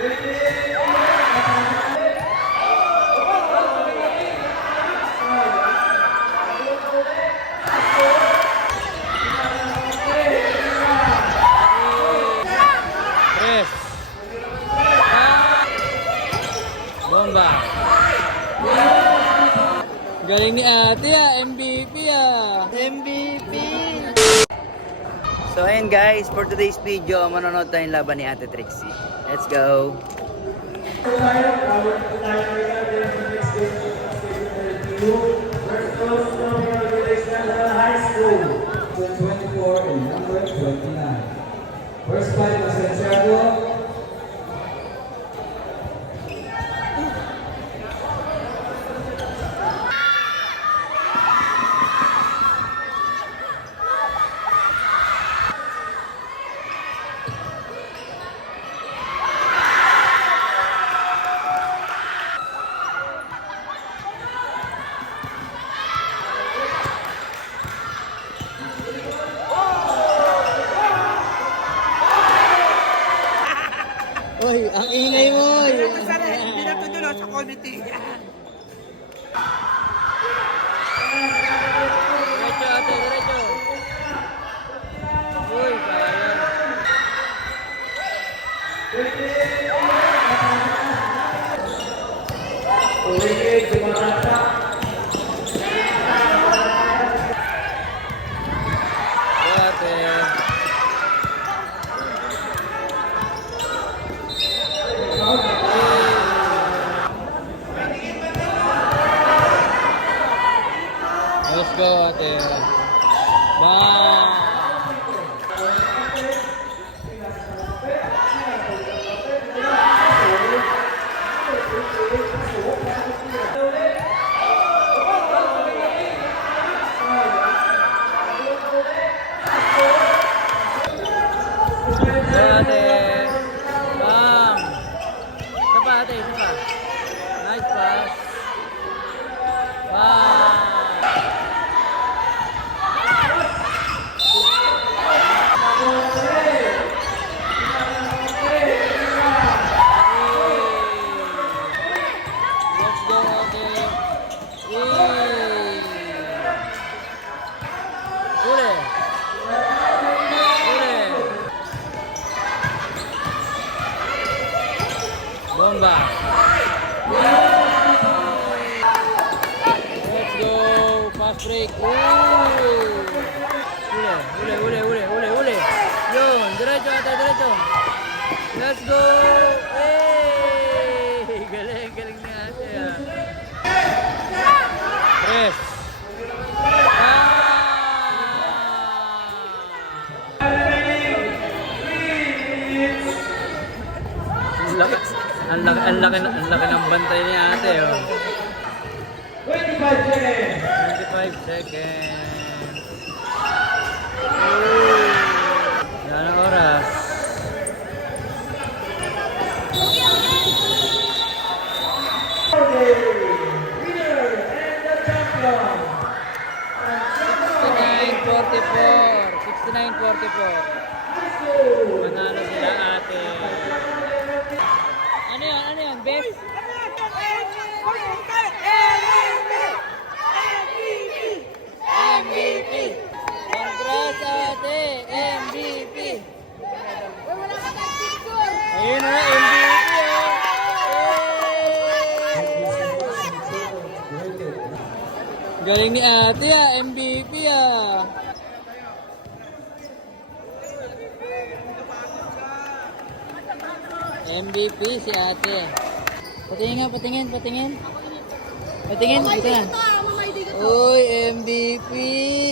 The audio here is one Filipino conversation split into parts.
Bomba. Galing ni ate MVP MVP. So ayun guys, for today's video, manonood tayong laban ni Ate Trixie. Let's go! First fight was Santiago. Uy, ang ingay mo! Pinatutulo sa committee. Diretso ate, diretso! Uy, sayang! Let's go ate. Bang! Ate. Bang! Isa pa ate, isa pa. Nice pass. Bang! Let's go ate. Ule. Bomba. Let's go. Fast break. Ule. Yun, diretso ate, diretso. Let's go. Hey! Galing ni ate. Press. Ang laki ng bantay ni ate. Oh. 25 seconds. 25 seconds. Yan ang oras. Winner and the champion. 69-44. Manalo sila ate. Ano yan? Best? MVP! Congrats ate! MVP! Ayun na, MVP oh! Galing ni ate MVP MVP si ate. Patingin. Ito na. Uy, MVP!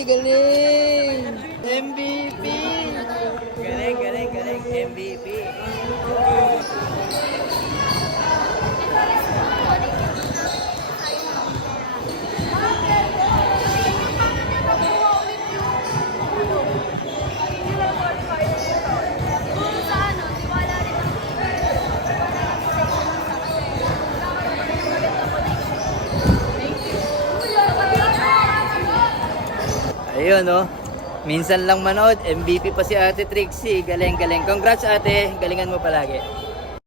Galing! MVP! Galing, MVP. Ayun, no? Minsan lang manood, MVP pa si Ate Trixie. Galing. Congrats ate, galingan mo palagi.